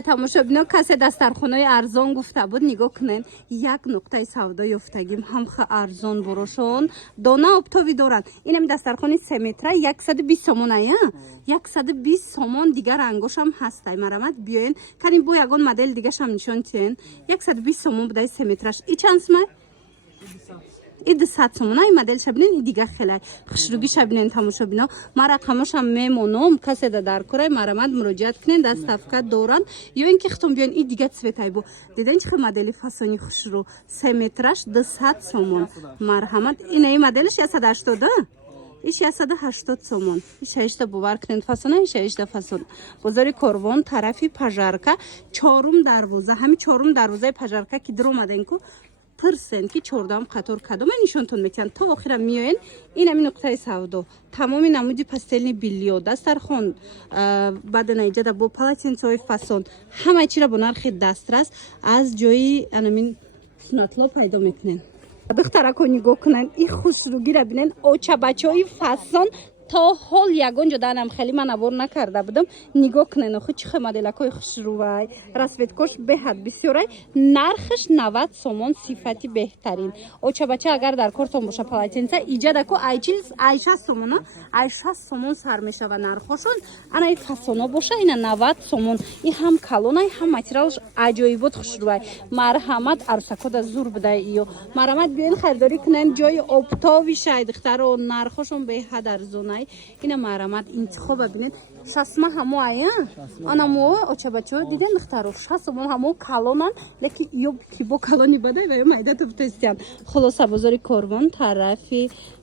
тамошобино касе дастархонои арзон гуфта буд нигоҳ кунед як нуқтаи савдо ёфтагим ҳамха арзон бурошон дона обтови доранд инами дастархони 3 метра 120 сомон ая 120 сомон дигар ангошам ҳастай марамад биёен канин бо ягон модел дигашам нишон тиен 120 сомон будаи 3 метраш и чанд сумай и 200 сомон ай модель шабинен и дига хелай хушруги шабинен тамошобино мара қамошам мемоном касе да дар курай марамад муроҷиат кунен доставка доранд ё ин ки хитон биён и дига цветай бо дидан чӣ модели фасони хушру 3 метраш 200 сомон марҳамат ина и моделиш 180 иш 180 сомон ишаишта бовар кунен фасона ишаишта фасон бозори корвон тарафи пажарка чорум дарвоза ҳами чорум дарвозаи пажарка ки дромаден ку персент ки 14 қатор кадом нишонтон метиҳам то охира миёен ин ами нуқтаи савдо тамоми намуди пастелни биллиё дастархон бадана иҷада бо полотенцаҳои фасон ҳамаи чира бо нархи дастрас аз ҷои анамин сунатло пайдо мекунен духтарако нигоҳ кунанд и хушругира бинен очабачаҳои фасон то ҳол ягон ҷо данам хеле ман авор накарда будам нигоҳ кунен охи чихе моделакои хушрувай расветкош беҳад бисёрай нархаш 90 сомон сифати беҳтарин очабача агар дар кортон боша полотенца иҷадаку ай 60 сомон ай 60 сомон сар мешава нархошон ана и фасоно боша ина 90 сомон и ҳам калонай ҳам материалш аҷоибот хушрувай марҳамат арсакода зур будай иё марҳамат биёен харидорӣ кунен ҷои обтовишай духтаро нархошон беҳад арзонай ина марамат интихоба бинед 60 ҳамо ая анамо очабачо диден духтаро 60 сомон ҳамо калонан леки ё ки бо калони бадай ва ё майдату тестян хулоса бозори корвон тарафи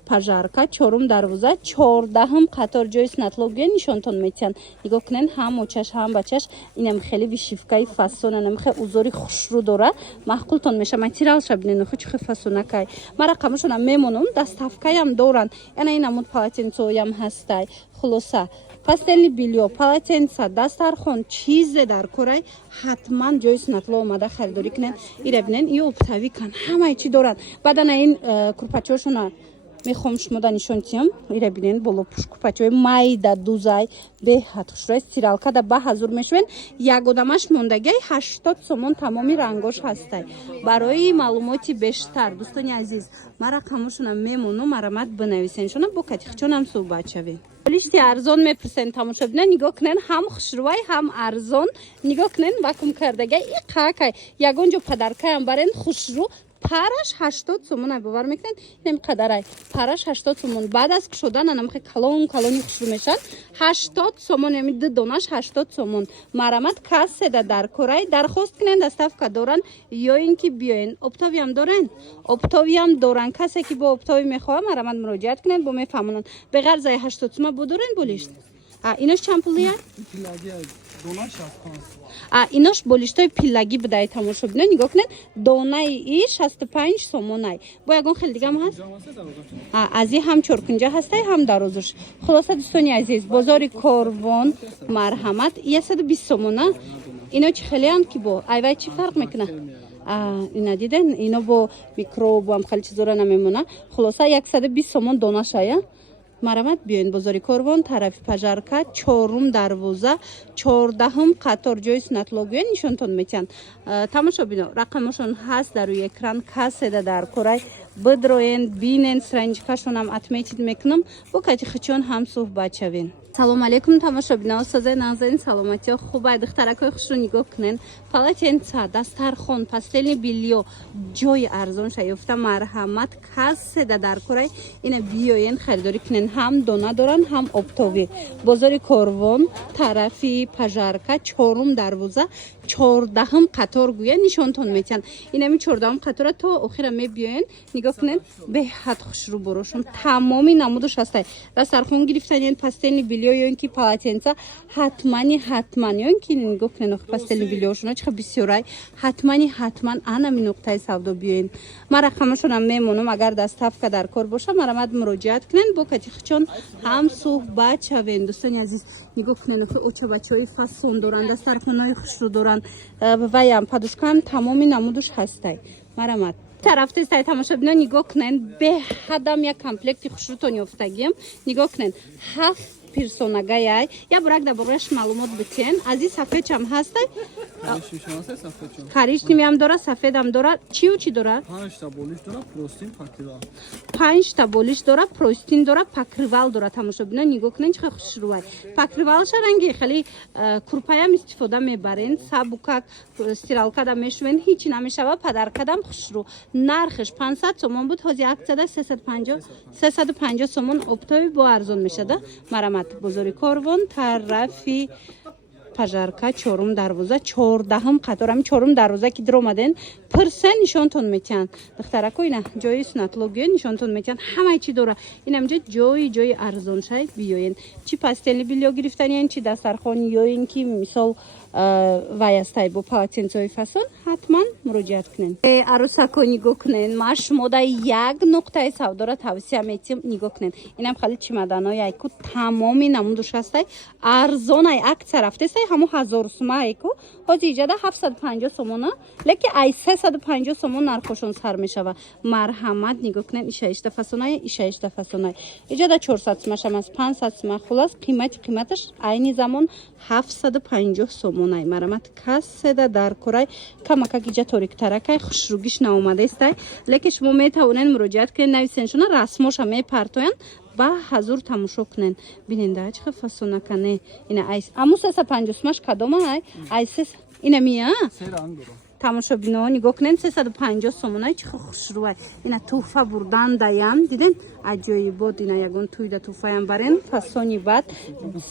пажарка чорум дарвоза 14 қатор ҷои снатлогия нишонтон метиҳанд нигоҳ кунен ҳам очаш ҳам бачаш инам хеле вишивкаи фасон анам хе узори хушру дора маҳқултон меша материалша бинен ху чихе фасонакай мара қамошонам мемонам доставкаям доранд яна инамуд полотенцоям ҳастай хулоса пастелни биллиё полотенца дастархон чизе дар корай ҳатман ҷои сунатло омада харидорӣ кунен ира бинен и обтави кан ҳамаи чи доранд баъдана ин курпачаҳошона мехом шумода нишон тиҳам ира бинен боло пушкупачаҳои майда дузай беҳад хушрӯй стиралкада ба ҳазур мешавен як одамаш мондагиай 80 сомон тамоми рангош ҳастай барои маълумоти бештар дӯстони азиз мара қамошона мемону марамат бинависен шона бо катихчонам суҳбат шавем лишти арзон мепурсен тамошобина нигоҳ кунен ҳам хушрӯй ҳам арзон нигоҳ кунен вакуум кардагиай и қаакай ягон ҷо падаркаям барен хушрӯ параш 80 сомон ай бовар мекунен инами қадарай параш 80 сомон баъд аз кушодан анамхе калони хушрӯ мешавад 80 сомон ями ду донаш 80 сомон марамат касседа дар корай дархост кунен доставка доранд ё ин ки биёен обтовиам дорен обтовиам доранд касе ки бо обтови мехоҳад марамат муроҷиат кунен бо мефаҳмонанд бе ғарзаи 80 сомон бо дорен болишт инош чанд пулия инош болиштои пиллаги будай тамошобино нигоҳ кунед донаи и 65 сомонай бо ягон хел дигам ҳаст аз и ҳам чоркунҷа ҳастай ҳам дарозуш хулоса дӯстони азиз бозори корвон марҳамат 120 сомона ино чӣ хелеанд ки бо айвай чӣ фарқ мекуна ина диден ино бо микробу ам хеле чизора намемона хулоса 120 сомон донашая марамат биёен бозори корвон тарафи пажарка чорум дарвоза 14 қатор ҷои сунатлогия нишонтон метиҳанд тамошобино рақамошон ҳаст дар рӯи экран касседа дар корай бидроен бинен страничкашонам отметид мекунам бо катихичон ҳам суҳбат шавем салому алейкум тамошобино созаи назарин саломатиё хубай духтаракои хушрӯ нигоҳ кунен полотенца дастархон пастелни биллиё ҷои арзонша ёфта марҳамат касседа дар корай ина биёен харидорӣ кунен ҳам дона доранд ҳам обтовӣ бозори корвон тарафи пажарка чорум дарвоза 14 қатор гӯя нишонтон метиҳанд инами 14 қатора то охира мебиёен нигоҳ кунен беҳад хушрӯ борошон тамоми намудуш ҳастай дастархон гирифтанен пастелни биллиё ё ин ки полотенца ҳатман ё ин ки нигоҳ кунен охи пастелни биллиёшона чиха бисёрай ҳатман анами нуқтаи савдо биёен мара қамошонам мемонам агар доставка дар кор боша марамад муроҷиат кунен бо катихчон ҳам суҳбат шавем дӯстони азиз нигоҳ кунен охи очабачаҳои фасон доранд дастархонҳои хушрӯ доранд ваям подушкаам тамоми намудуш ҳастай марамат тарафтестай тамошобино нигоҳ кунен беҳадам як комплекти хушрӯтон ёфтагиям нигоҳ кунен 7 персонагаяй я бурак да бураш маълумот битен аз ин сафедчам ҳастай коричневиам дора сафедам дора чию чӣ дора 5 та болиш дора простин дора покривал дора тамошобино нигоҳ кунед чӣ хушрӯай покривалша ранги хеле курпаям истифода мебарен сабукак стиралкада мешувен ҳичи намешава падаркадам хушрӯ нархш 500 сомон буд ҳозир аксияда 350 сомон оптови бо арзон мешада марамат бозори корвон тарафи пажарка чорум дарвоза 14 қаторами чорум дарвоза ки диромаден пирсен нишонтон метиҳан духтарако ина ҷои сунатлогиё нишонтон метиҳан ҳамаи чӣ дора инамҷо ҷои арзоншай биёен чӣ пастели билё гирифтаниен чӣ дастархон ёен ки мисол ваястай бо полотенцои фасон ҳатман муроҷиат кунен арӯсако нигоҳ кунен ман шумода як нуқтаи савдора тавсия метиҳам нигоҳ кунен инам хали чемоданояй ку тамоми намудуш ҳастай арзонай аксия рафтестай ҳамо 1000 сумаи ку ҳозир иҷада 750 сомона лекин ай 350 сомон нархошон сар мешава марҳамат нигоҳ кунен ишаишта фасонай ишаишта фасонай иҷада 400 сумашам аст 500 сума хулас қиматаш айни замон 750 сомонай марҳамат касседа даркорай камакак иҷа ториктаракай хушругиш наомадаистай лекин шумо метавонед муроҷиат кунед нависеншона расмоша мепартоянд ба ҳазур тамошо кунен биненда чихе фасонакане ина айс аму 350 сумаш кадомай айс ина мия тамошобино нигоҳ кунен 350 сомонай чихе хушрӯай ина туҳфа бурдан даян диден аҷоибот ина ягон туйда туҳфаям барен фасони бад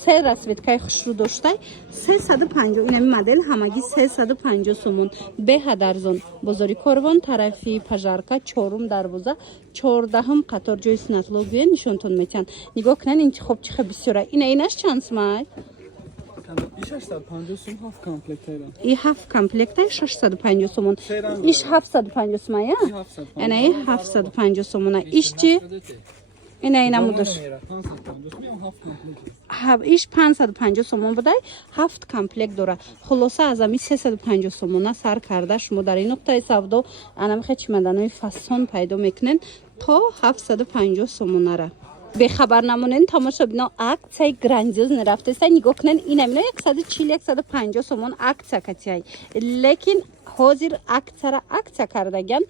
се расветкаи хушрӯ доштай 350 инами модел ҳамагӣ 350 сомон беҳад арзон бозори корвон тарафи пажарка чорум дарвоза 14 қатор ҷои сунатлогие нишонтон метиҳан нигоҳ кунен интихоб чихе бисёра инаш чанд сумай и 7 комплектай 650 сомон иш 750 сомая ана 750 сомона иш чи ина мудош иш 550 сомон будай 7 комплект дора хулоса аз ами 350 сомона сар карда шумо дар ин нуқтаи савдо анамихе чемоданои фасон пайдо мекунен то 750 сомонара бехабар намонен тамошобино аксияи грандиозне рафтестай нигоҳ кунен инамино 140-150 сомон аксия катияй лекин ҳозир аксия кардаган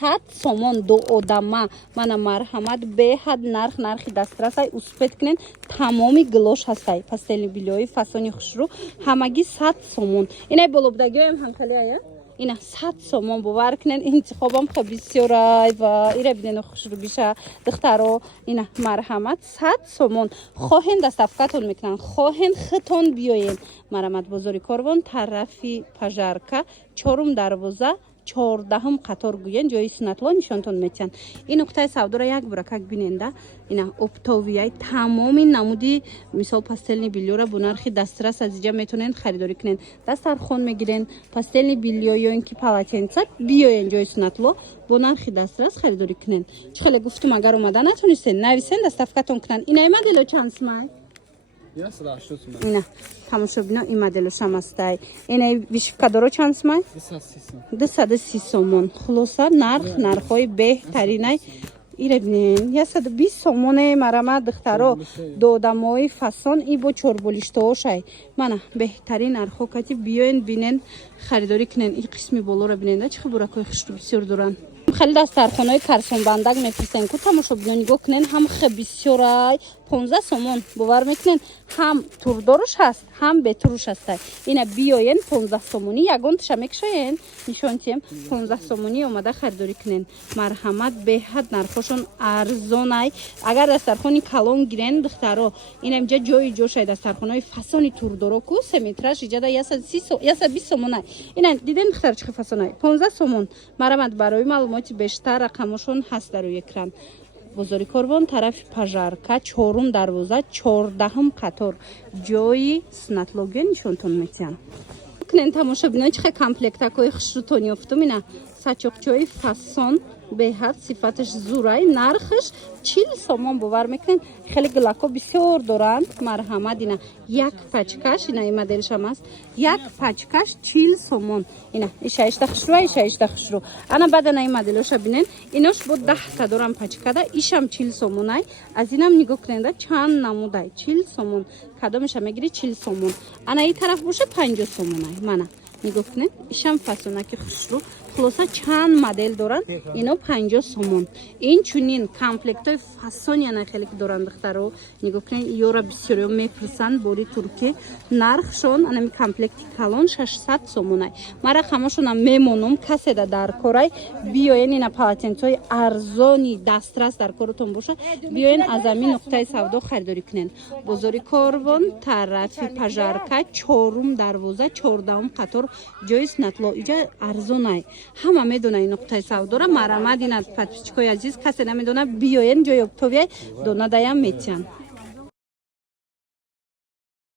100 сомон ду одама мана марҳамат беҳад нархи дастрасай успед кунен тамоми глош ҳастай пастели билёи фасони хушрӯ ҳамагӣ 100 сомон инай болобдагиёям ҳанкалияя ина 100 сомон бовар кунен интихобам ха бисёрай ва ира бинено хушрӯгиша духтаро ина марҳамат 100 сомон хоҳен дастафкатон мекунан хоҳен хитон биёен марҳамат бозори корвон тарафи пажарка чорум дарвоза 14 қатор гӯян ҷои сунатло нишонтон метиҳан ин нуқтаи савдора як буракак биненда ина оптовияй тамоми намуди мисол пастелни билёра бо нархи дастрас аз иҷа метавонен харидорӣ кунен дастархон мегирен пастелни билё ё ин ки полотенца биёен ҷои сунатло бо нархи дастрас харидорӣ кунен чихеле гуфтум агар омада натонистен нависен дастафкатон кунан инаи модело чанд сумай ина тамошобино ин моделошам астай инаи вишивкадоро чанд сумай 230 сомон хулоса нархҳои беҳтаринай ира бинен 120 сомоне марама духтаро додамои фасон и бо чорболиштоошай мана беҳтарин нархҳо кати биёен бинен харидорӣ кунен ин қисми болора биненда чихе буракҳои хушрӯ бисёр доранд хеле дастархонои карсонбандак мепурсен ку тамошобино нигоҳ кунен ҳам хе бисёрай 15 сомон бовар мекунен ҳам турдоруш ҳаст ҳам бетуруш ҳастай ина биёен 15 сомонӣ ягон туша мекушоен нишонтием 15 сомонӣ омада харидорӣ кунен марҳамат беҳад нархошон арзонай агар дастархони калон гирен духтаро инамҷа ҷошай дастархонои фасони турдоро ку 3 метраш иҷада 120 сомонай ина диден духтар чихе фасонай 15 сомон марҳамат барои маълумоти бештар рақамошон ҳаст дар рӯи экран бозори корвон тарафи пажарка чорум дарвоза 14 қатор ҷои сунатлогиё нишонтон метиҳан кунен тамошобино чихе комплектакҳои хушрӯтон ёфтум ина сачоқчои фасон беҳад сифаташ зурай. Нархаш 40 сомон бовар мекунен. Хеле гилако бисёр доранд. Марҳамат ина як пачкаш ина ин моделшам аст. Як пачкаш 40 сомон. Ина ишаишта хушру, ишаишта хушру. Ана баъда на ин моделоша бинен. Инош бо 10 та дорам пачкада. Ишам 40 сомонай. Аз инам нигоҳ кунед чанд намудай. 40 сомон. Кадомиша мегири 40 сомон. Ана ин тараф боша 50 сомонай. Мана нигоҳ кунед. Ишам фасонаки хушру. Хулоса чанд модель доранд. Ино 50 сомон. Инчунин комплектои фасоняна хеле доранд духтаро. Нигоҳ кунед ёра бисёриё мепурсанд бори турки. Нархшон анами комплекти калон 600 сомонай. Мара хамошона мемонум каседа дар корай. Биёен ина патентҳои арзони дастрас дар коротон боша. Биёен аз ами нуқтаи савдо харидорӣ кунед. Бозори Корвон, тарафи Пажарка, 4-ум дарвоза, 14-ум қатор ҷои Снатлоиҷа арзонай. Ҳама медона ин нуқтаи савдора. Марамад ина подписчикои азиз касе намедона биёен ҷои оптовия донадаям метиҳанд.